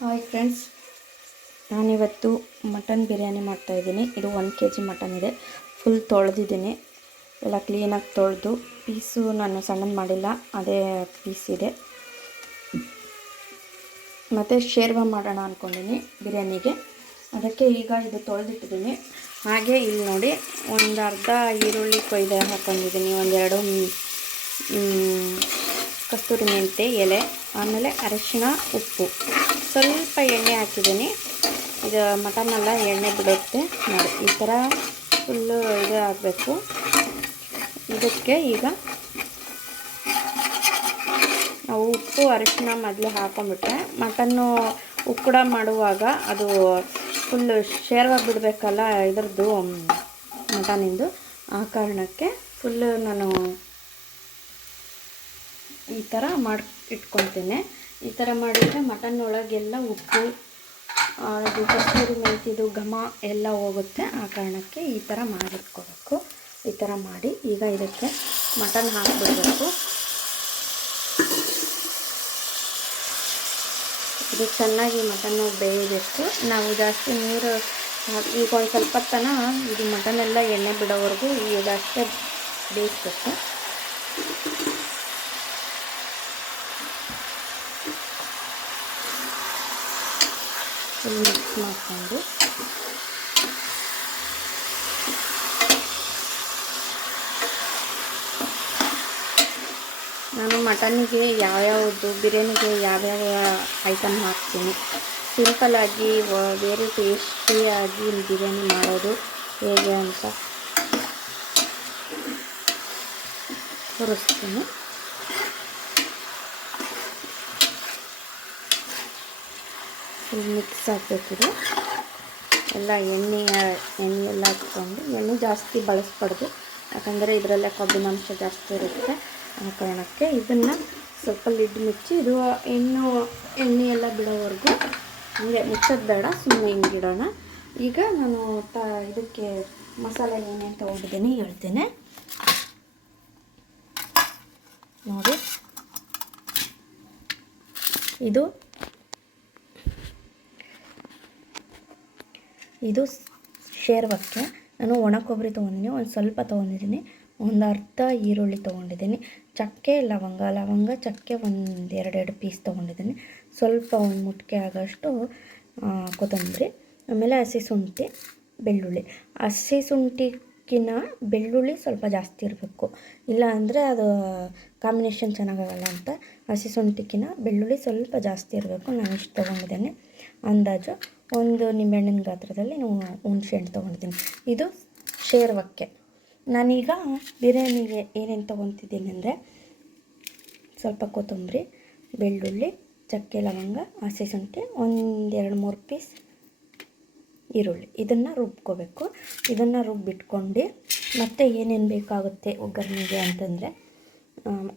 Hi friends, ನಾನಿವತ್ತು mutton biryani ಮಾಡ್ತಾಯಿದ್ದೀನಿ. ಇದು 1 kg ಮಟನ್ ಇದೆ. ಫುಲ್ ತೊಳೆದಿದ್ದೀನಿ, ಎಲ್ಲ ಕ್ಲೀನಾಗಿ ತೊಳೆದು. ಪೀಸು ನಾನು ಸಣ್ಣದು ಮಾಡಿಲ್ಲ, ಅದೇ ಪೀಸ್ ಇದೆ. ಮತ್ತು ಶೇರ್ವ ಮಾಡೋಣ ಅಂದ್ಕೊಂಡಿದ್ದೀನಿ ಬಿರಿಯಾನಿಗೆ. ಅದಕ್ಕೆ ಈಗ ಇದು ತೊಳೆದಿಟ್ಟಿದ್ದೀನಿ. ಹಾಗೆ ಇಲ್ಲಿ ನೋಡಿ, ಒಂದು ಅರ್ಧ ಈರುಳ್ಳಿ ಕೊಯ್ದು ಹಾಕ್ಕೊಂಡಿದ್ದೀನಿ, ಒಂದೆರಡು ಕಸ್ತೂರಿ ಮೆಂತೆ ಎಲೆ, ಆಮೇಲೆ ಅರಿಶಿಣ, ಉಪ್ಪು, ಸ್ವಲ್ಪ ಎಣ್ಣೆ ಹಾಕಿದ್ದೀನಿ. ಇದು ಮಟನ್ನೆಲ್ಲ ಎಣ್ಣೆ ಬಿಡುತ್ತೆ ನೋಡಿ, ಈ ಥರ ಫುಲ್ಲು ಇದು ಆಗಬೇಕು. ಇದಕ್ಕೆ ಈಗ ನಾವು ಉಪ್ಪು ಅರಿಶಿಣ ಮೊದಲು ಹಾಕೊಂಡ್ಬಿಟ್ರೆ ಮಟನ್ನು ಉಕ್ಕುಡ ಮಾಡುವಾಗ ಅದು ಫುಲ್ಲು ಶೇರ್ವಾಗಿ ಬಿಡಬೇಕಲ್ಲ ಇದ್ರದ್ದು ಮಟನಿಂದು. ಆ ಕಾರಣಕ್ಕೆ ಫುಲ್ಲು ನಾನು ಈ ಥರ ಮಾಡಿ ಇಟ್ಕೊತೀನಿ. ಈ ಥರ ಮಾಡಿದರೆ ಮಟನ್ ಒಳಗೆಲ್ಲ ಉಪ್ಪು, ಅದು ಕಸ್ತೂರಿ ಮೆಂತಿದು ಘಮ ಎಲ್ಲ ಹೋಗುತ್ತೆ. ಆ ಕಾರಣಕ್ಕೆ ಈ ಥರ ಮಾಡಿಟ್ಕೋಬೇಕು. ಈ ಥರ ಮಾಡಿ ಈಗ ಇದಕ್ಕೆ ಮಟನ್ ಹಾಕಿಬಿಡ್ಬೇಕು. ಇದು ಚೆನ್ನಾಗಿ ಮಟನ್ನು ಬೇಯಬೇಕು. ನಾವು ಜಾಸ್ತಿ ನೀರು ಈಗ ಒಂದು ಸ್ವಲ್ಪ ತನ ಇದು ಮಟನೆಲ್ಲ ಎಣ್ಣೆ ಬಿಡೋವರೆಗೂ ಈಗ ಅಷ್ಟೇ ಬೇಯಿಸ್ಬೇಕು. ಮಿಕ್ಸ್ ಮಾಡಿಕೊಂಡು ನಾನು ಮಟನ್ನಿಗೆ ಯಾವ್ಯಾವುದು ಬಿರಿಯಾನಿಗೆ ಯಾವ್ಯಾವ ಐಟಮ್ ಹಾಕ್ತೀನಿ, ಸಿಂಪಲ್ಲಾಗಿ ವೆರಿ ಟೇಸ್ಟಿಯಾಗಿ ಬಿರಿಯಾನಿ ಮಾಡೋದು ಹೇಗೆ ಅಂತ ತೋರಿಸ್ತೀನಿ. ಮಿಕ್ಸ್ ಹಾಕಬೇಕಿದೆ ಎಲ್ಲ ಎಣ್ಣೆ ಎಲ್ಲ ಹಾಕ್ಕೊಂಡು. ಎಣ್ಣೆ ಜಾಸ್ತಿ ಬಳಸ್ಬಾರ್ದು, ಯಾಕಂದರೆ ಇದರಲ್ಲೇ ಕೊಬ್ಬಿನಾಂಶ ಜಾಸ್ತಿ ಇರುತ್ತೆ. ಆ ಕಾರಣಕ್ಕೆ ಇದನ್ನು ಸ್ವಲ್ಪ ಲಿಡ್ ಮುಚ್ಚಿ ಇದು ಎಣ್ಣೆ ಎಲ್ಲ ಬಿಡೋವರೆಗೂ ಹಂಗೆ ಮುಚ್ಚೋದು ಬೇಡ, ಸುಮ್ಮನೆ ಹಿಂಗಿಡೋಣ. ಈಗ ನಾನು ಇದಕ್ಕೆ ಮಸಾಲೆ ಏನೇನು ತೊಗೊಂಡಿದ್ದೀನಿ ಹೇಳ್ತೇನೆ ನೋಡಿ. ಇದು ಶೇರ್ವಕ್ಕೆ ನಾನು ಒಣ ಕೊಬ್ಬರಿ ತೊಗೊಂಡಿದ್ದೀನಿ, ಒಂದು ಸ್ವಲ್ಪ ತೊಗೊಂಡಿದ್ದೀನಿ, ಒಂದು ಅರ್ಧ ಈರುಳ್ಳಿ ತೊಗೊಂಡಿದ್ದೀನಿ, ಚಕ್ಕೆ ಲವಂಗ ಚಕ್ಕೆ ಒಂದೆರಡು ಪೀಸ್ ತೊಗೊಂಡಿದ್ದೀನಿ, ಸ್ವಲ್ಪ ಒಂದು ಮುಟ್ಕೆ ಆಗೋಷ್ಟು ಕೊತ್ತಂಬರಿ, ಆಮೇಲೆ ಹಸಿ ಶುಂಠಿ, ಬೆಳ್ಳುಳ್ಳಿ. ಹಸಿ ಶುಂಠಿಗಿನ್ನ ಬೆಳ್ಳುಳ್ಳಿ ಸ್ವಲ್ಪ ಜಾಸ್ತಿ ಇರಬೇಕು, ಇಲ್ಲ ಅಂದರೆ ಅದು ಕಾಂಬಿನೇಷನ್ ಚೆನ್ನಾಗಾಗಲ್ಲ ಅಂತ. ಹಸಿ ಶುಂಠಿಗಿನ್ನ ಬೆಳ್ಳುಳ್ಳಿ ಸ್ವಲ್ಪ ಜಾಸ್ತಿ ಇರಬೇಕು. ನಾನು ಇಷ್ಟು ತೊಗೊಂಡಿದ್ದೇನೆ. ಅಂದಾಜು ಒಂದು ನಿಂಬೆಹಣ್ಣಿನ ಗಾತ್ರದಲ್ಲಿ ಹುಣಸೆ ಹಣ್ಣು ತೊಗೊಂಡಿದ್ದೀನಿ. ಇದು ಶೇರ್ವಕ್ಕೆ. ನಾನೀಗ ಬಿರಿಯಾನಿಗೆ ಏನೇನು ತೊಗೊತಿದ್ದೀನಿ ಅಂದರೆ ಸ್ವಲ್ಪ ಕೊತ್ತಂಬರಿ, ಬೆಳ್ಳುಳ್ಳಿ, ಚಕ್ಕೆ ಲವಂಗ, ಹಸಿ ಶುಂಠಿ, ಒಂದೆರಡು 3 ಪೀಸ್ ಈರುಳ್ಳಿ. ಇದನ್ನು ರುಬ್ಕೋಬೇಕು. ಇದನ್ನು ರುಬ್ಬಿಟ್ಕೊಂಡು ಮತ್ತೆ ಏನೇನು ಬೇಕಾಗುತ್ತೆ ಒಗ್ಗರಣೆಗೆ ಅಂತಂದರೆ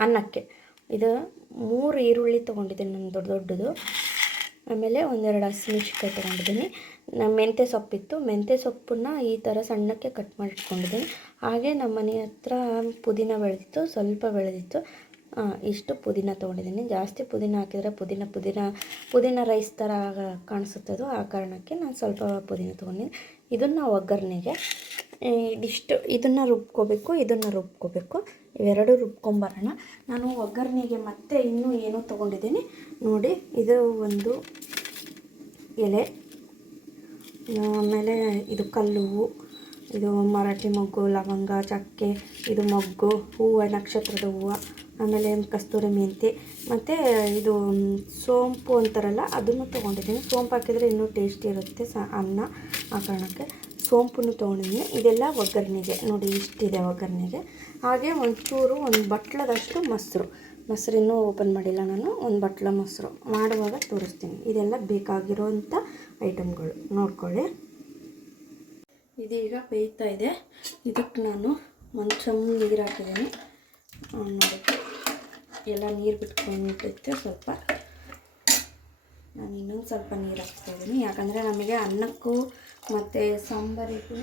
ಅನ್ನಕ್ಕೆ ಇದು 3 ಈರುಳ್ಳಿ ತೊಗೊಂಡಿದ್ದೀನಿ ನಾನು ದೊಡ್ಡದು. ಆಮೇಲೆ ಒಂದೆರಡು ಹಸಿಮೆಣ್ಸಿನ್ಕಾಯಿ ತೊಗೊಂಡಿದ್ದೀನಿ. ಮೆಂತ್ಯ ಸೊಪ್ಪಿತ್ತು, ಮೆಂತ್ಯ ಸೊಪ್ಪನ್ನು ಈ ಥರ ಸಣ್ಣಕ್ಕೆ ಕಟ್ ಮಾಡಿ ಇಟ್ಕೊಂಡಿದ್ದೀನಿ. ಹಾಗೆ ನಮ್ಮ ಮನೆ ಹತ್ರ ಸ್ವಲ್ಪ ಬೆಳೆದಿತ್ತು. ಇಷ್ಟು ಪುದೀನ ತೊಗೊಂಡಿದ್ದೀನಿ. ಜಾಸ್ತಿ ಪುದೀನ ಹಾಕಿದರೆ ಪುದೀನ ರೈಸ್ ಥರ ಕಾಣಿಸುತ್ತದು. ಆ ಕಾರಣಕ್ಕೆ ನಾನು ಸ್ವಲ್ಪ ಪುದೀನ ತೊಗೊಂಡಿದ್ದೀನಿ. ಇದನ್ನು ಒಗ್ಗರಣೆಗೆ ಇದನ್ನು ರುಬ್ಕೋಬೇಕು. ಇವೆರಡು ರುಬ್ಕೊಂಬರೋಣ. ನಾನು ಒಗ್ಗರಣೆಗೆ ಮತ್ತೆ ಇನ್ನೂ ಏನೋ ತೊಗೊಂಡಿದ್ದೀನಿ ನೋಡಿ. ಇದು ಒಂದು ಎಲೆ, ಆಮೇಲೆ ಇದು ಕಲ್ಲು ಹೂವು, ಇದು ಮರಾಠಿ ಮೊಗ್ಗು, ಲವಂಗ, ಚಕ್ಕೆ, ಇದು ಮೊಗ್ಗು, ಹೂವು, ನಕ್ಷತ್ರದ ಹೂವು, ಆಮೇಲೆ ಕಸ್ತೂರಿ ಮೆಂತೆ, ಮತ್ತು ಇದು ಸೋಂಪು ಅಂತಾರಲ್ಲ ಅದನ್ನು ತೊಗೊಂಡಿದ್ದೀನಿ. ಸೋಂಪು ಹಾಕಿದರೆ ಇನ್ನೂ ಟೇಸ್ಟಿ ಇರುತ್ತೆ ಅನ್ನ. ಆ ಕಾರಣಕ್ಕೆ ಸೋಂಪನ್ನು ತೊಗೊಂಡಿದ್ದೀನಿ. ಇದೆಲ್ಲ ಒಗ್ಗರಣೆಗೆ ನೋಡಿ, ಇಷ್ಟಿದೆ ಒಗ್ಗರಣೆಗೆ. ಹಾಗೆ ಒಂದು ಬಟ್ಲದಷ್ಟು ಮೊಸರು ಇನ್ನೂ ಓಪನ್ ಮಾಡಿಲ್ಲ ನಾನು. ಒಂದು ಬಟ್ಲ ಮೊಸರು ಮಾಡುವಾಗ ತೋರಿಸ್ತೀನಿ. ಇದೆಲ್ಲ ಬೇಕಾಗಿರೋವಂಥ ಐಟಮ್ಗಳು ನೋಡ್ಕೊಳ್ಳಿ. ಇದೀಗ ಬೇಯ್ತಾ ಇದೆ. ಇದಕ್ಕೆ ನಾನು ಒಂದು ಚಮಚ ನೀರು ಹಾಕಿದ್ದೀನಿ ನೋಡಿ. ಎಲ್ಲ ನೀರು ಬಿಟ್ಕೊಂಡಿರುತ್ತೆ ಸ್ವಲ್ಪ. ನಾನು ಇನ್ನೊಂದು ಸ್ವಲ್ಪ ನೀರು ಹಾಕ್ತಾಯಿದ್ದೀನಿ, ಯಾಕಂದರೆ ನಮಗೆ ಅನ್ನಕ್ಕೂ ಮತ್ತು ಸಾಂಬಾರಿಗೂ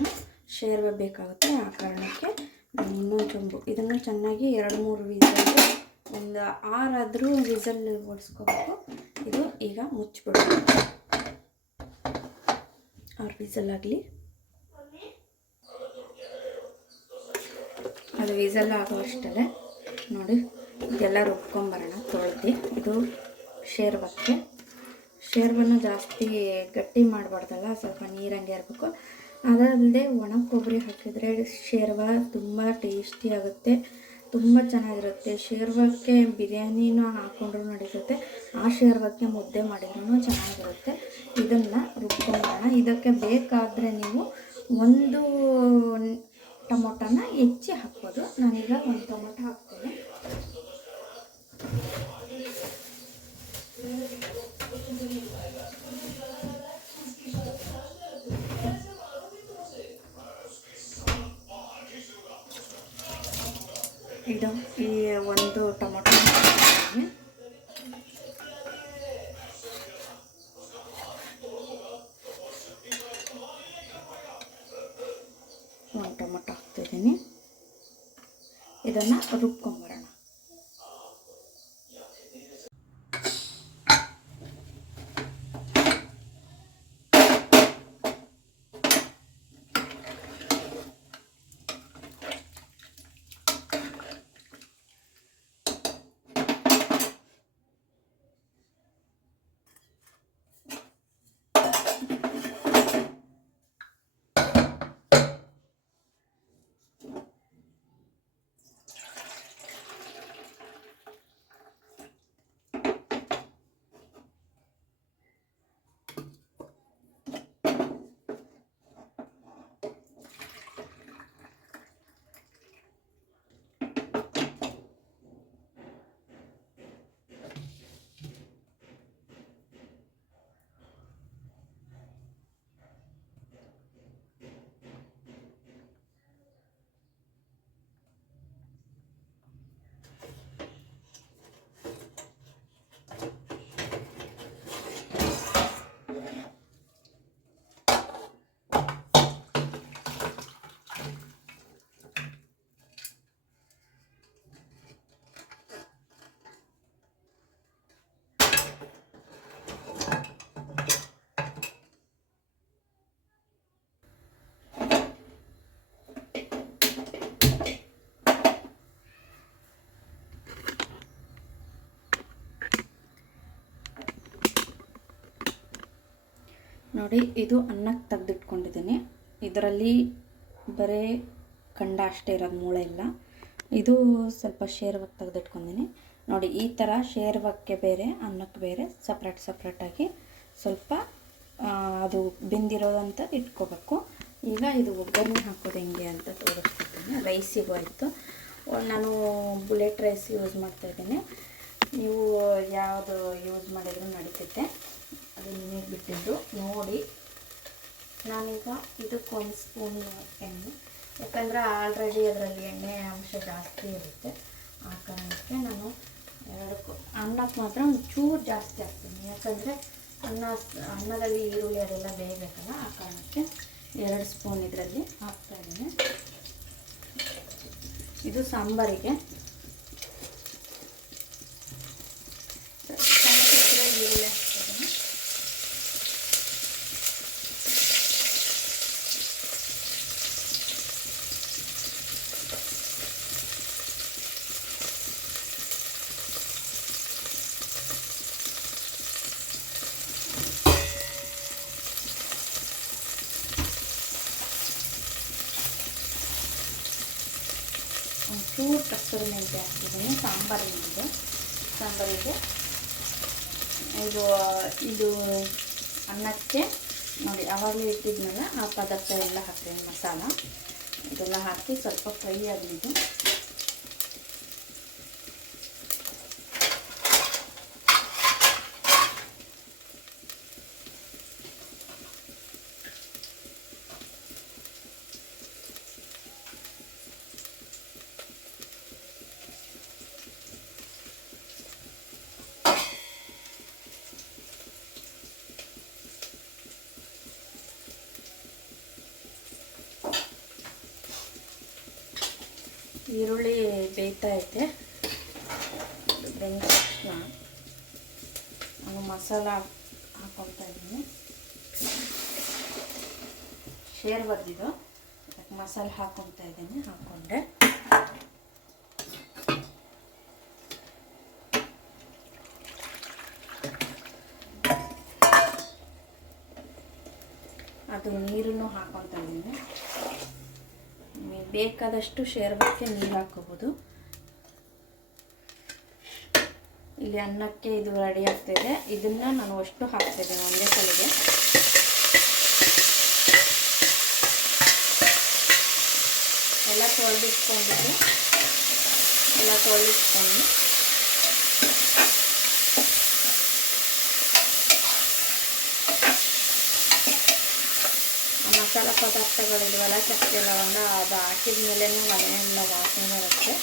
ಶೇರ್ವ ಬೇಕಾಗುತ್ತೆ. ಆ ಕಾರಣಕ್ಕೆ ನಾನು ಇನ್ನೊಂದು ಚೊಂಬು ಇದನ್ನು ಚೆನ್ನಾಗಿ 2-3 ವೀಸಲ್ಲಿ ಒಂದು 6 ಆದರೂ ವಿಸಲ್ ಓಡಿಸ್ಕೋಬೇಕು. ಇದು ಈಗ ಮುಚ್ಚಿಬಿಡೋದು, 6 ವಿಸಲ್ ಆಗಲಿ. ಅದು ವಿಸಲ್ ಆಗೋ ಅಷ್ಟಲ್ಲೇ ನೋಡಿ ಇದೆಲ್ಲ ರುಬ್ಕೊಂಬರೋಣ ತೊಳೆದು. ಇದು ಶೇರ್ವನ್ನು ಜಾಸ್ತಿ ಗಟ್ಟಿ ಮಾಡಬಾರ್ದಲ್ಲ, ಸ್ವಲ್ಪ ನೀರಂಗೆ ಇರಬೇಕು. ಅದಲ್ಲದೆ ಒಣ ಕೊಬ್ಬರಿ ಹಾಕಿದರೆ ಶೇರ್ವ ತುಂಬ ಟೇಸ್ಟಿ ಆಗುತ್ತೆ, ತುಂಬ ಚೆನ್ನಾಗಿರುತ್ತೆ. ಶೇರ್ವಕ್ಕೆ ಬಿರಿಯಾನಿನ ಹಾಕ್ಕೊಂಡ್ರೂ ನಡೀತದೆ, ಆ ಶೇರ್ವಕ್ಕೆ ಮುದ್ದೆ ಮಾಡಿದ್ರೂ ಚೆನ್ನಾಗಿರುತ್ತೆ. ಇದನ್ನು ರುಬ್ಕೊಂಬರೋಣ. ಇದಕ್ಕೆ ಬೇಕಾದರೆ ನೀವು 1 ಟೊಮೊಟೊನ ಹೆಚ್ಚಿ ಹಾಕ್ಬೋದು. ನಾನೀಗ 1 ಟೊಮೊಟೊ ಹಾಕ್ತೀನಿ. ಇದು ಈ 1 ಟೊಮೊಟೊ ಹಾಕ್ತೀನಿ. ಟೊಮೊಟೊ ಹಾಕ್ತಿದ್ದೀನಿ. ಇದನ್ನು ರುಬ್ಕೊಂಬರೋಣ. ನೋಡಿ ಇದು ಅನ್ನಕ್ಕೆ ತೆಗೆದಿಟ್ಕೊಂಡಿದ್ದೀನಿ. ಇದರಲ್ಲಿ ಬರೀ ಕಂಡ ಅಷ್ಟೇ ಇರೋದು, ಮೂಳೆ ಇಲ್ಲ. ಇದು ಸ್ವಲ್ಪ ಶೇರ್ವಕ್ಕೆ ತೆಗೆದಿಟ್ಕೊಂಡಿದ್ದೀನಿ. ನೋಡಿ ಈ ಥರ ಶೇರ್ವಕ್ಕೆ ಬೇರೆ ಅನ್ನಕ್ಕೆ ಬೇರೆ ಸಪ್ರೇಟಾಗಿ ಸ್ವಲ್ಪ ಅದು ಬೆಂದಿರೋದಂತ ಇಟ್ಕೋಬೇಕು. ಈಗ ಇದು ಒಗ್ಗರಣೆ ಹಾಕೋದು ಹೆಂಗೆ ಅಂತ ತೋರಿಸ್ಕೊಡ್ತೀನಿ. ರೈಸಿಗೂ ಆಯಿತು, ನಾನು ಬುಲೆಟ್ ರೈಸ್ ಯೂಸ್ ಮಾಡ್ತಾಯಿದ್ದೀನಿ. ನೀವು ಯಾವುದು ಯೂಸ್ ಮಾಡಿದರೂ ನಡೀತೈತೆ, ಅದು ನಿಮಗೆ ಬಿಟ್ಟಿದ್ದು. ನೋಡಿ ನಾನೀಗ ಇದಕ್ಕೆ 1 ಸ್ಪೂನ್ ಎಣ್ಣೆ, ಯಾಕಂದರೆ ಆಲ್ರೆಡಿ ಅದರಲ್ಲಿ ಎಣ್ಣೆ ಅಂಶ ಜಾಸ್ತಿ ಇರುತ್ತೆ, ಆ ಕಾರಣಕ್ಕೆ ನಾನು ಅನ್ನಕ್ಕೆ ಮಾತ್ರ ಒಂಚೂರು ಜಾಸ್ತಿ ಹಾಕ್ತೀನಿ. ಯಾಕಂದರೆ ಅನ್ನದಲ್ಲಿ ಈರುಳ್ಳಿ ಅದೆಲ್ಲ ಬೇಯಬೇಕಲ್ಲ, ಆ ಕಾರಣಕ್ಕೆ 2 ಸ್ಪೂನ್ ಇದರಲ್ಲಿ ಹಾಕ್ತಾಯಿದ್ದೀನಿ. ಇದು ಸಾಂಬಾರಿಗೆ ಈರುಳ್ಳಿ ಹಾಕ್ತಾಯಿದ್ದೀನಿ. ಒಂಚೂರು ಕಸ್ತೂರಿ ಮೆಂತ್ಯ ಹಾಕ್ತಿದ್ದೀನಿ ಸಾಂಬಾರಿಗೆ. ಇದು ಅನ್ನಕ್ಕೆ ನೋಡಿ ಆವಾಗಲೇ ಇಟ್ಟಿದ್ನಲ್ಲ, ಆ ಪದಾರ್ಥ ಎಲ್ಲ ಹಾಕ್ತೀನಿ, ಮಸಾಲ ಇದೆಲ್ಲ ಹಾಕಿ ಸ್ವಲ್ಪ ಫ್ರೈ ಆಗಲಿದ್ದು. ಈರುಳ್ಳಿ ಬೇಯ್ತಾ ಐತೆ. ಮಸಾಲ ಹಾಕ್ಕೊಳ್ತಾ ಇದ್ದೀನಿ. ಶೇರ್ವದ್ದಿದ್ದು ಮಸಾಲೆ ಹಾಕ್ಕೊಳ್ತಾ ಇದ್ದೀನಿ. ಹಾಕ್ಕೊಂಡೆ ಅದು ನೀರನ್ನು ಹಾಕ್ಕೊಳ್ತಾ ಇದ್ದೀನಿ. ಬೇಕಾದಷ್ಟು ಶೇರ್ವಕ್ಕೆ ನೀರು ಹಾಕೋಬೋದು. ಇಲ್ಲಿ ಅನ್ನಕ್ಕೆ ಇದು ರೆಡಿ ಆಗ್ತಾಯಿದೆ. ಇದನ್ನು ನಾನು ಅಷ್ಟು ಹಾಕ್ತಿದ್ದೀನಿ ಒಂದೇ ಸಲಿಗೆ. ಎಲ್ಲ ತೊಳೆದಿಟ್ಕೊಂಡಿದ್ದು ಮಸಾಲ ಪದಾರ್ಥಗಳಿದ್ವಲ್ಲ, ಚಕ್ಕೆ ಲವಂಗ, ಅದು ಹಾಕಿದ ಮೇಲೇ ಮನೆಯೆಲ್ಲ ವಾಸನೆ ಬರುತ್ತೆ.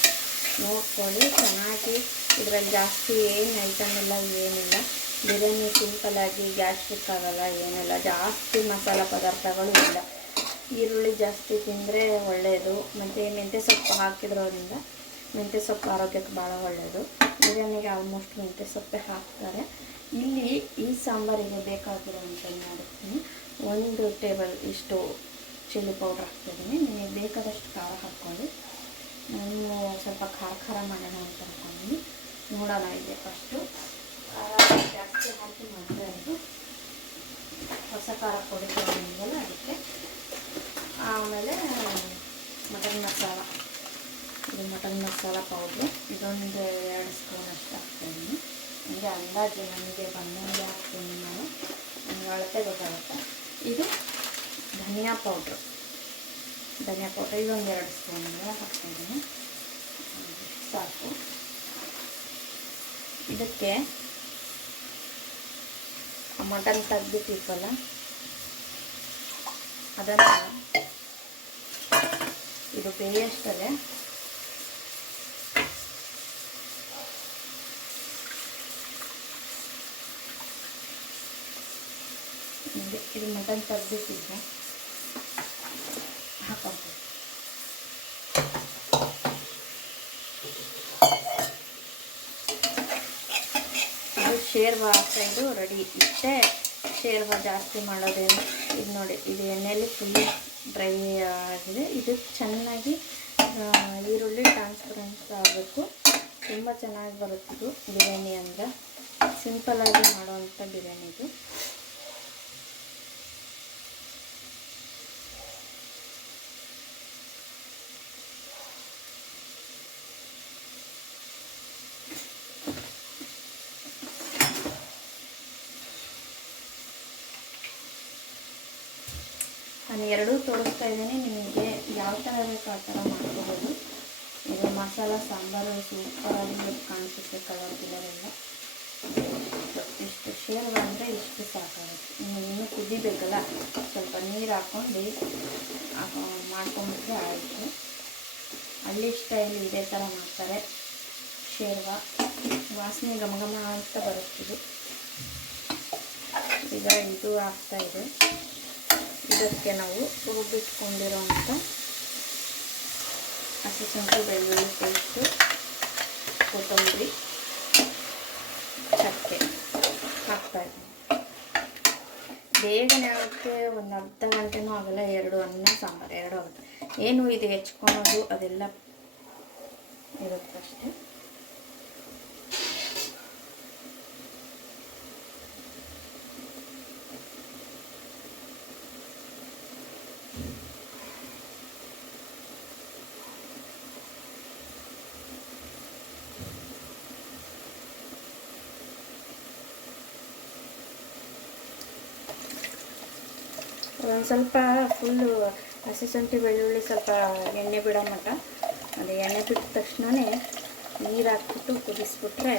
ನೋಡ್ಕೊಳ್ಳಿ ಚೆನ್ನಾಗಿ. ಇದರಲ್ಲಿ ಜಾಸ್ತಿ ಏನು ಐಟಮ್ ಇಲ್ಲ, ಏನಿಲ್ಲ. ಬಿರಿಯಾನಿ ಸಿಂಪಲ್ಲಾಗಿ ಗ್ಯಾಸ್ಟ್ರಿಕ್ ಆಗಲ್ಲ, ಏನಿಲ್ಲ. ಜಾಸ್ತಿ ಮಸಾಲ ಪದಾರ್ಥಗಳು ಇಲ್ಲ. ಈರುಳ್ಳಿ ಜಾಸ್ತಿ ತಿಂದರೆ ಒಳ್ಳೆಯದು. ಮತ್ತು ಮೆಂತ್ಯ ಸೊಪ್ಪು ಹಾಕಿದ್ರೋದ್ರಿಂದ ಮೆಂತ್ಯ ಸೊಪ್ಪು ಆರೋಗ್ಯಕ್ಕೆ ಭಾಳ ಒಳ್ಳೆಯದು. ಬಿರಿಯಾನಿಗೆ ಆಲ್ಮೋಸ್ಟ್ ಮೆಂತ್ಯ ಸೊಪ್ಪೆ ಹಾಕ್ತಾರೆ. ಇಲ್ಲಿ ಈ ಸಾಂಬಾರಿಗೆ ಬೇಕಾಗಿರೋಂಥದ್ದು ಮಾಡ್ತೀನಿ. 1 ಟೇಬಲ್ ಇಷ್ಟು ಚಿಲ್ಲಿ ಪೌಡ್ರ್ ಹಾಕ್ತಿದ್ದೀನಿ. ನಿಮಗೆ ಬೇಕಾದಷ್ಟು ಖಾರ ಹಾಕ್ಕೊಳ್ಳಿ. ನಾನು ಸ್ವಲ್ಪ ಖಾರ ಮಾಡೋಣ ಅಂತ ಹಾಕ್ಕೊಂಡಿದ್ದೀನಿ. ನೋಡೋಣ ಇದೆ ಫಸ್ಟು. ಖಾರ ಜಾಸ್ತಿ ಹಾಕಿ ಮಾಡಿದ್ರೆ ಅದು ಹೊಸ ಖಾರ ಪುಡಿ ತೊಗೊಂಡಿದ್ದಲ್ಲ, ಅದಕ್ಕೆ. ಆಮೇಲೆ ಮಟನ್ ಮಸಾಲ, ಇದು ಮಟನ್ ಮಸಾಲ ಪೌಡ್ರು. ಇದೊಂದು 2 ಸ್ಪೂನ್ ಅಷ್ಟು ಹಾಕ್ತೀನಿ. ಅಂದರೆ ಅಂದಾಜು ನನಗೆ ಬಂದಂಗೆ ಹಾಕ್ತೀನಿ ನಾನು. ನನಗೆ ಅಳತೆ ಗೊತ್ತಾಗುತ್ತೆ. ಇದು ಧನಿಯಾ ಪೌಡ್ರು ಇದೊಂದು 2 ಸ್ಪೂನ್ ಹಾಕ್ತಾಯಿದ್ದೀನಿ. ಸಾಕು. ಇದಕ್ಕೆ ಮಟನ್ ತೆಗ್ದಿಟ್ಟಿರ್ವಲ್ಲ, ಅದನ್ನು ಇದು ಬೇಯಷ್ಟಲ್ಲೇ ಇದು ಮಟನ್ ತೆಗ್ದಿಟ್ಟಿದ್ದೆ ಹಾಕ್ಕೊಳ್ತೀನಿ. ಇದು ಶೇರ್ವ ಇದು ರೆಡಿ. ಇಷ್ಟೇ ಶೇರ್ವ, ಜಾಸ್ತಿ ಮಾಡೋದೇನು. ಇದು ನೋಡಿ, ಇದು ಎಣ್ಣೆಯಲ್ಲಿ ಫುಲ್ ಡ್ರೈ ಆಗಿದೆ. ಇದು ಚೆನ್ನಾಗಿ ಈರುಳ್ಳಿ ಟ್ರಾನ್ಸ್ಪರೆಂಟ್ ಆಗಬೇಕು. ತುಂಬ ಚೆನ್ನಾಗಿ ಬರುತ್ತಿದ್ದು ಬಿರಿಯಾನಿ ಅಂದರೆ. ಸಿಂಪಲ್ಲಾಗಿ ಮಾಡೋವಂಥ ಬಿರಿಯಾನಿ ಇದು. ನಾನು ಎರಡೂ ತೋರಿಸ್ತಾ ಇದ್ದೀನಿ. ನಿಮಗೆ ಯಾವ ಥರ ಬೇಕು ಆ ಥರ ಮಾಡ್ಕೋಬೋದು. ಇದು ಮಸಾಲ ಸಾಂಬಾರು ಸೂಪರಾಗಿ ಕಾಣಿಸುತ್ತೆ, ಕಲರ್ ಎಲ್ಲ. ಇಷ್ಟು ಶೇರ್ವ ಅಂದರೆ ಇಷ್ಟು ಸಾಕಾಗುತ್ತೆ. ಇನ್ನೂ ಕುದಿಬೇಕಲ್ಲ, ಸ್ವಲ್ಪ ನೀರು ಹಾಕ್ಕೊಂಡು ಮಾಡ್ಕೊಂಬಿಟ್ರೆ ಆಯಿತು. ಹಳ್ಳಿ ಸ್ಟೈಲ್ ಇದೇ ಥರ ಮಾಡ್ತಾರೆ ಶೇರ್ವ. ವಾಸನೆ ಘಮ ಘಮ ಅಂತ ಬರುತ್ತಿದ್ದು. ಈಗ ಇದು ಆಗ್ತಾಯಿದೆ. ಇದಕ್ಕೆ ನಾವು ರುಬ್ಬಿಟ್ಕೊಂಡಿರೋಂಥ ಹಸಿಶುಂಠಿ ಬೆಳ್ಳುಳ್ಳಿ ಪೇಸ್ಟು, ಕೊತ್ತಂಬರಿ, ಚಕ್ಕೆ ಹಾಕ್ತಾಯಿದ್ದೀನಿ. ಬೇಗನೆ ಆಗುತ್ತೆ. ಒಂದು ಅರ್ಧ ಗಂಟೆನೂ ಆಗಲ್ಲ. 2 ಅನ್ನ ಸಾಂಬಾರು 2 ಆಗುತ್ತೆ. ಏನು ಇದು ಹೆಚ್ಕೊಳೋದು ಅದೆಲ್ಲ ಇರುತ್ತಷ್ಟೆ. ಒಂದು ಸ್ವಲ್ಪ ಫುಲ್ಲು ಹಸಿಶುಂಠಿ ಬೆಳ್ಳುಳ್ಳಿ ಸ್ವಲ್ಪ ಎಣ್ಣೆ ಬಿಡೋ ಮಟ್ಟ, ಅದು ಎಣ್ಣೆ ಬಿಟ್ಟ ತಕ್ಷಣವೇ ನೀರು ಹಾಕ್ಬಿಟ್ಟು ಕುದಿಸ್ಬಿಟ್ರೆ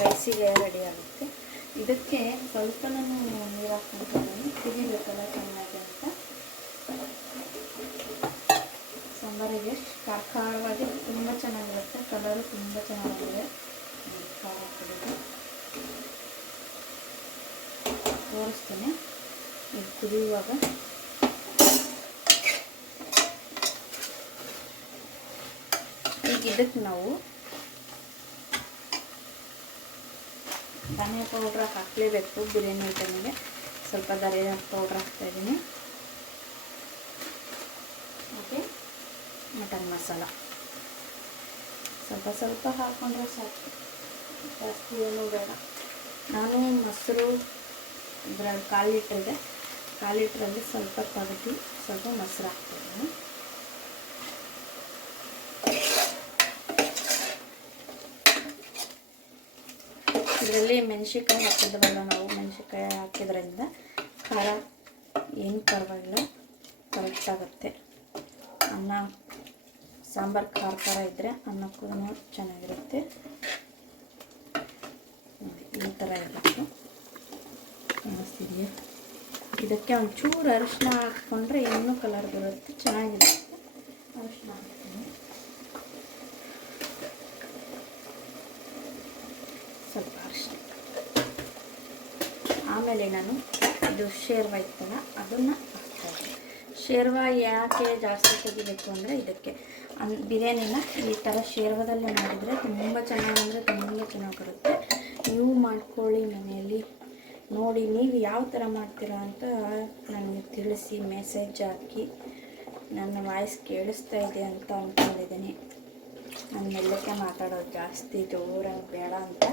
ರೈಸಿಗೆ ರೆಡಿ ಆಗುತ್ತೆ. ಇದಕ್ಕೆ ಸ್ವಲ್ಪ ನಾನು ನೀರು ಹಾಕ್ಕೊಂತೀನಿ, ಕುದಿಬೇಕಲ್ಲ ಚೆನ್ನಾಗಿ ಅಂತ. ಸಾಂಬಾರಿಗೆ ಖಾರವಾಗಿ ತುಂಬ ಚೆನ್ನಾಗಿರುತ್ತೆ. ಕಲರು ತುಂಬ ಚೆನ್ನಾಗಿದೆ. ಖಾರ ಕುಡಿದು ತೋರಿಸ್ತೀನಿ. ಇದು ಕುದಿಯುವಾಗ ಈಗ ಇದಕ್ಕೆ ನಾವು ಧನಿಯಾ ಪೌಡ್ರ್ ಹಾಕಲೇಬೇಕು ಬಿರಿಯಾನಿ ಐಟಮಿಗೆ. ಸ್ವಲ್ಪ ಧನಿಯಾ ಪೌಡ್ರ್ ಹಾಕ್ತಾಯಿದ್ದೀನಿ. ಓಕೆ, ಮಟನ್ ಮಸಾಲ ಸ್ವಲ್ಪ ಸ್ವಲ್ಪ ಹಾಕ್ಕೊಂಡ್ರೆ ಸಾಕು, ಜಾಸ್ತಿ ಏನೂ ಬೇಡ. ನಾನು ಮೊಸರು ಇದರಲ್ಲಿ 1/4 ಲೀಟ್ರ್ ಇದೆ, 1/4 ಲೀಟ್ರಲ್ಲಿ ಸ್ವಲ್ಪ ತೆಗೆದು ಸ್ವಲ್ಪ ಮೊಸರು ಹಾಕ್ತಾಯಿದ್ದೀನಿ. ಇದರಲ್ಲಿ ಮೆಣಸಿನ್ಕಾಯಿ ಹಾಕಿದ್ವಲ್ಲ ನಾವು, ಮೆಣಸಿನ್ಕಾಯಿ ಹಾಕಿದ್ರಿಂದ ಖಾರ ಏನು ಪರವಾಗಿಲ್ಲ, ಕರೆಕ್ಟಾಗುತ್ತೆ. ಅನ್ನ ಸಾಂಬಾರು ಖಾರ ಖಾರ ಇದ್ದರೆ ಅನ್ನಕ್ಕೂ ಚೆನ್ನಾಗಿರುತ್ತೆ. ಈ ಥರ ಇರಬೇಕು, ಕಾಣಿಸ್ತಿದೆಯಾ? ಇದಕ್ಕೆ ಒಂಚೂರು ಅರಿಶಿನ ಹಾಕ್ಕೊಂಡ್ರೆ ಇನ್ನೂ ಕಲರ್ ಬರುತ್ತೆ, ಚೆನ್ನಾಗಿರುತ್ತೆ. ಅರಿಶಿನ ಹಾಕ್ತೀನಿ, ಸ್ವಲ್ಪ ಅರಿಶಿನ. ಆಮೇಲೆ ನಾನು ಇದು ಶೇರ್ವ ಇತ್ತಲ್ಲ ಅದನ್ನು ಹಾಕ್ತಾಯಿದ್ದೀನಿ. ಶೇರ್ವ ಯಾಕೆ ಜಾಸ್ತಿ ತೆಗಿಬೇಕು ಅಂದರೆ ಇದಕ್ಕೆ ಬಿರಿಯಾನಿನ ಈ ಥರ ಶೇರ್ವದಲ್ಲೇ ಮಾಡಿದರೆ ತುಂಬ ಚೆನ್ನಾಗಿ, ಅಂದರೆ ತುಂಬ ಚೆನ್ನಾಗಿ ಬರುತ್ತೆ. ನೀವು ಮಾಡ್ಕೊಳ್ಳಿ ಮನೆಯಲ್ಲಿ, ನೋಡಿ ನೀವು ಯಾವ ಥರ ಮಾಡ್ತೀರಾ ಅಂತ ನನಗೆ ತಿಳಿಸಿ, ಮೆಸೇಜ್ ಹಾಕಿ. ನನ್ನ ವಾಯ್ಸ್ ಕೇಳಿಸ್ತಾ ಇದೆ ಅಂತ ಅಂದ್ಕೊಂಡಿದ್ದೀನಿ. ನಾನು ಮೆಲ್ಲಕ್ಕೆ ಮಾತಾಡೋದು, ಜಾಸ್ತಿ ಜೋರಾಗಿ ಬೇಡ ಅಂತ.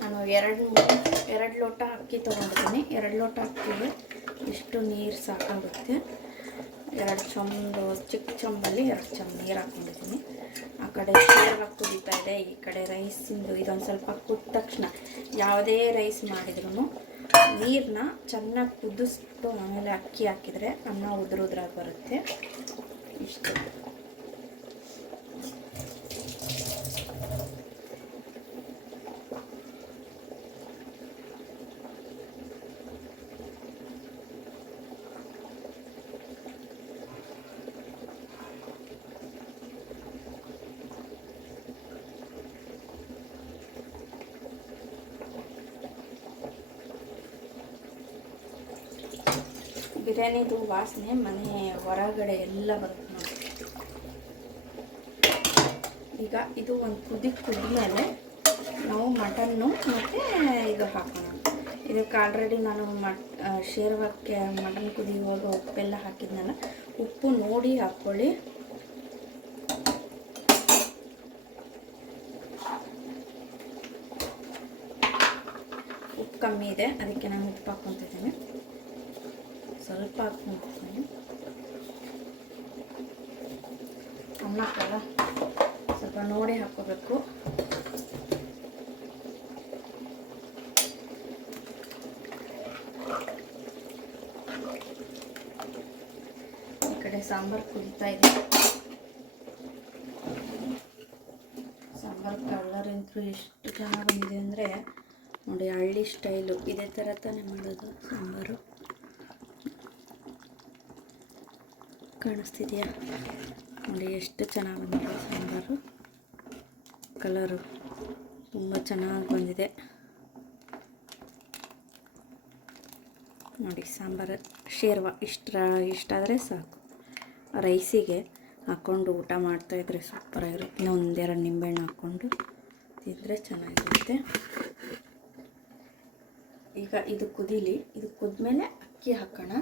ನಾನು ಎರಡು ಲೋಟ ಅಕ್ಕಿ ತೊಗೊಂಡಿದ್ದೀನಿ. 2 ಲೋಟ ಅಕ್ಕಿಗೆ ಇಷ್ಟು ನೀರು ಸಾಕಾಗುತ್ತೆ. 2 ಚೊಂಬು, ಚಿಕ್ಕ ಚೊಂಬಲ್ಲಿ 2 ಚೊಂಬು ನೀರು ಹಾಕ್ಕೊಂಡಿದ್ದೀನಿ. ಆ ಕಡೆ ಶೇರ್ವ ಕುದೀತಾ ಇದೆ, ಈ ಕಡೆ ರೈಸಿಂದು ಇದೊಂದು ಸ್ವಲ್ಪ ಕುದ್ದ ತಕ್ಷಣ ಯಾವುದೇ ರೈಸ್ ಮಾಡಿದ್ರೂ ನೀರನ್ನ ಚೆನ್ನಾಗಿ ಕುದಿಸ್ಬಿಟ್ಟು ಆಮೇಲೆ ಅಕ್ಕಿ ಹಾಕಿದರೆ ಅನ್ನ ಉದುರಾಗಿ ಬರುತ್ತೆ. ಇಷ್ಟು ಬಿರಿಯಾನಿದು ವಾಸನೆ ಮನೆ ಹೊರಗಡೆ ಎಲ್ಲ ಬರುತ್ತೆ ನೋಡಿ. ಈಗ ಇದು ಒಂದು ಕುದ್ಮೇಲೆ ನಾವು ಮಟನ್ನು ಮತ್ತು ಇದು ಹಾಕೋಣ. ಇದಕ್ಕೆ ಆಲ್ರೆಡಿ ನಾನು ಶೇರ್ವಕ್ಕೆ ಮಟನ್ ಕುದಿಯುವಾಗ ಉಪ್ಪೆಲ್ಲ ಹಾಕಿದ್ನಲ್ಲ, ಉಪ್ಪು ನೋಡಿ ಹಾಕ್ಕೊಳ್ಳಿ. ಉಪ್ಪು ಕಮ್ಮಿ ಇದೆ, ಅದಕ್ಕೆ ನಾನು ಉಪ್ಪು ಹಾಕ್ಕೊತಿದ್ದೀನಿ. ಸ್ವಲ್ಪ ಹಾಕ್ಕೊಂಡ್ತೀನಿ. ಅನ್ನಕ್ಕೆಲ್ಲ ಸ್ವಲ್ಪ ನೋಡಿ ಹಾಕ್ಕೋಬೇಕು. ಈ ಕಡೆ ಸಾಂಬಾರು ಕುದೀತಾ ಇದೆ. ಸಾಂಬಾರು ಕಲರ್ ಅಂತೂ ಎಷ್ಟು ಚೆನ್ನಾಗಿ ಬಂದಿದೆ ಅಂದರೆ ನೋಡಿ, ಹಳ್ಳಿ ಸ್ಟೈಲು. ಇದೇ ಥರ ತಾನೇ ಮಾಡೋದು ಸಾಂಬಾರು. ಕಾಣಿಸ್ತಿದೆಯಾ ನೋಡಿ, ಎಷ್ಟು ಚೆನ್ನಾಗಿ ಬಂದಿದೆ ಸಾಂಬಾರು. ಕಲರು ತುಂಬ ಚೆನ್ನಾಗಿ ಬಂದಿದೆ ನೋಡಿ. ಸಾಂಬಾರು ಶೇರ್ವ ಇಷ್ಟಾದರೆ ಸಾಕು. ರೈಸಿಗೆ ಹಾಕ್ಕೊಂಡು ಊಟ ಮಾಡ್ತಾಯಿದ್ರೆ ಸೂಪರಾಗಿರುತ್ತೆ. ಇನ್ನೂ 1-2 ನಿಂಬೆಹಣ್ಣು ಹಾಕ್ಕೊಂಡು ತಿಂದರೆ ಚೆನ್ನಾಗಿರುತ್ತೆ. ಈಗ ಇದು ಕುದೀಲಿ. ಇದು ಕುದ್ಮೇಲೆ ಅಕ್ಕಿ ಹಾಕೋಣ.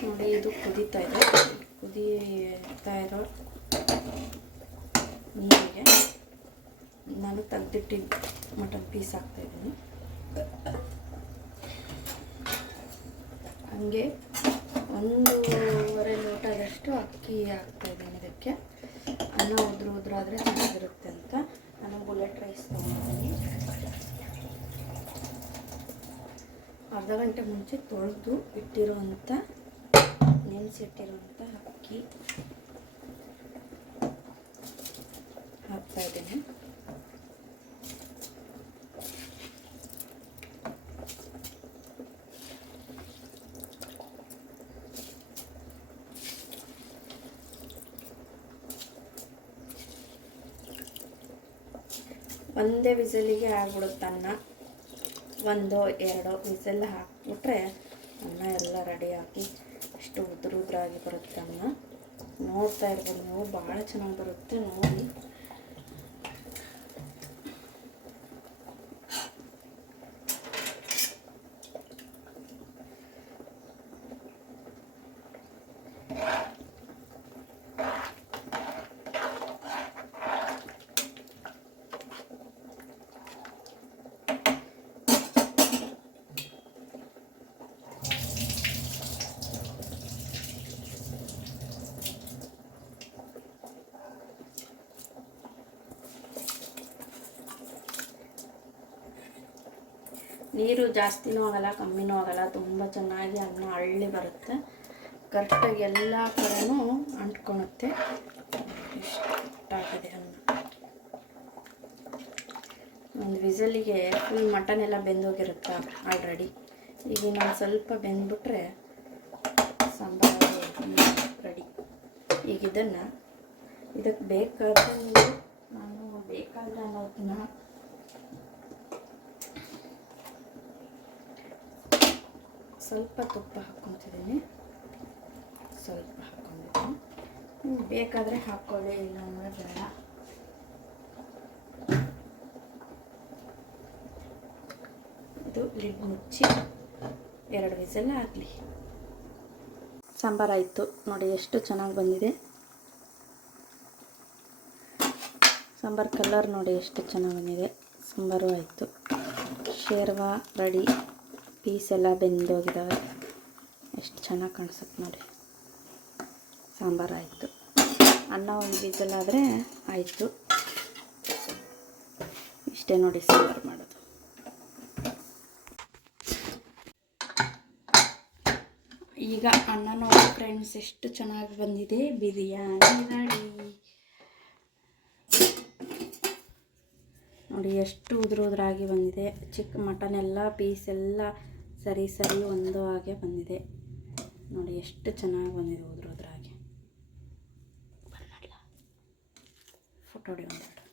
ನೋಡಿ, ಇದು ಕುದೀತಾ ಇರೋ ನೀರಿಗೆ ನಾನು ತೆಗೆದಿಟ್ಟಿದ್ದು ಮಟನ್ ಪೀಸ್ ಹಾಕ್ತಾಯಿದ್ದೀನಿ. ಹಾಗೆ 1.5 ಲೋಟದಷ್ಟು ಅಕ್ಕಿ ಹಾಕ್ತಾಯಿದ್ದೀನಿ ಇದಕ್ಕೆ. ಅನ್ನ ಉದುರಾದರೆ ಚೆನ್ನಾಗಿರುತ್ತೆ ಅಂತ ನಾನು ಬುಲೆಟ್ ರೈಸ್ ತೊಗೊಂಡಿದ್ದೀನಿ. ಅರ್ಧ ಗಂಟೆ ಮುಂಚೆ ತೊಳೆದು ಇಟ್ಟಿರುವಂಥ ನೆನೆಸಿಟ್ಟಿರುವಂಥ ಅಕ್ಕಿ ಹಾಕ್ತಾಯಿದ್ದೀನಿ. ಒಂದೇ ವಿಸಲಿಗೆ ಆಗ್ಬಿಡುತ್ತೆ ಅನ್ನ. 1-2 ವಿಸಲ್ ಹಾಕ್ಬಿಟ್ರೆ ಅನ್ನ ಎಲ್ಲ ರೆಡಿ ಆಗಿ ಎಷ್ಟು ಉದುರಾಗಿ ಬರುತ್ತೆ ಅನ್ನ ನೋಡ್ತಾ ಇರ್ಬೋದು ನೀವು. ಭಾಳ ಚೆನ್ನಾಗಿ ಬರುತ್ತೆ ನೋಡಿ. ನೀರು ಜಾಸ್ತಿನೂ ಆಗಲ್ಲ ಕಮ್ಮಿನೂ ಆಗಲ್ಲ, ತುಂಬ ಚೆನ್ನಾಗಿ ಅನ್ನ ಅಳ್ಳಿ ಬರುತ್ತೆ. ಕರೆಕ್ಟಾಗಿ ಎಲ್ಲ ಕಡೆನೂ ಅಂಟ್ಕೊಳುತ್ತೆ. ಇಷ್ಟಾಗಿದೆ ಅನ್ನ. ಒಂದು ವಿಸಲಿಗೆ ಫುಲ್ ಮಟನ್ ಎಲ್ಲ ಬೆಂದೋಗಿರುತ್ತೆ ಆಲ್ರೆಡಿ. ಈಗ ಇನ್ನೊಂದು ಸ್ವಲ್ಪ ಬೆಂದ್ಬಿಟ್ರೆ ಸಾಂಬಾರು ರೆಡಿ. ಈಗ ಇದಕ್ಕೆ ಬೇಕಾದರೆ ನಾನು ಅನ್ನೋದನ್ನ ಸ್ವಲ್ಪ ತುಪ್ಪ ಹಾಕ್ಕೊತಿದ್ದೀನಿ. ಸ್ವಲ್ಪ ಹಾಕ್ಕೊಂಡಿದ್ದೀನಿ, ಬೇಕಾದರೆ ಹಾಕ್ಕೊಳ್ಳಿ, ಇಲ್ಲ ಅಂದರೆ ಬೇಡ. ಇದು ಲಿಡ್ ಮುಚ್ಚಿ 2 ವಿಸಲ್ ಆಗಲಿ. ಸಾಂಬಾರಾಯಿತು ನೋಡಿ, ಎಷ್ಟು ಚೆನ್ನಾಗಿ ಬಂದಿದೆ. ಸಾಂಬಾರು ಕಲರ್ ನೋಡಿ ಎಷ್ಟು ಚೆನ್ನಾಗಿ ಬಂದಿದೆ. ಸಾಂಬಾರು ಆಯಿತು. ಶೇರ್ವಾ ರೆಡಿ. ಪೀಸ್ ಎಲ್ಲ ಬೆಂದೋಗಿದ್ದಾವೆ. ಎಷ್ಟು ಚೆನ್ನಾಗಿ ಕಾಣಿಸುತ್ತೆ ನೋಡಿ. ಸಾಂಬಾರು ಆಯಿತು. ಅನ್ನ ಒಂದು ವಿಸಲಾದರೆ ಆಯಿತು. ಇಷ್ಟೇ ನೋಡಿ ಸಾಂಬಾರು ಮಾಡೋದು. ಈಗ ಅನ್ನ ನೋಡಿ ಫ್ರೆಂಡ್ಸ್ ಎಷ್ಟು ಚೆನ್ನಾಗಿ ಬಂದಿದೆ. ಬಿರಿಯಾನಿ ರೆಡಿ ನೋಡಿ. ಎಷ್ಟು ಉದುರಾಗಿ ಬಂದಿದೆ. ಚಿಕ್ಕ ಮಟನ್ ಎಲ್ಲ ಪೀಸ್ ಎಲ್ಲ ಸರಿ ಒಂದು ಹಾಗೆ ಬಂದಿದೆ ನೋಡಿ. ಎಷ್ಟು ಚೆನ್ನಾಗಿ ಬಂದಿದೆ ಉದುರಾಗಿ. ಫೋಟೋ ಹೊಡಿ ಒಂದೆರಡು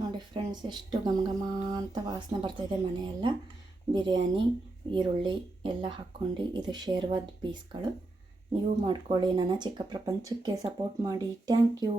ನೋಡಿ ಫ್ರೆಂಡ್ಸ್. ಎಷ್ಟು ಘಮ ಅಂತ ವಾಸನೆ ಬರ್ತಾಯಿದೆ ಮನೆಯೆಲ್ಲ. ಬಿರಿಯಾನಿ ಈರುಳ್ಳಿ ಎಲ್ಲ ಹಾಕ್ಕೊಂಡು ಇದು ಶೇರ್ವಾದ ಪೀಸ್ಗಳು. ನೀವು ಮಾಡ್ಕೊಳ್ಳಿ. ನನ್ನ ಚಿಕ್ಕ ಪ್ರಪಂಚಕ್ಕೆ ಸಪೋರ್ಟ್ ಮಾಡಿ. Thank you.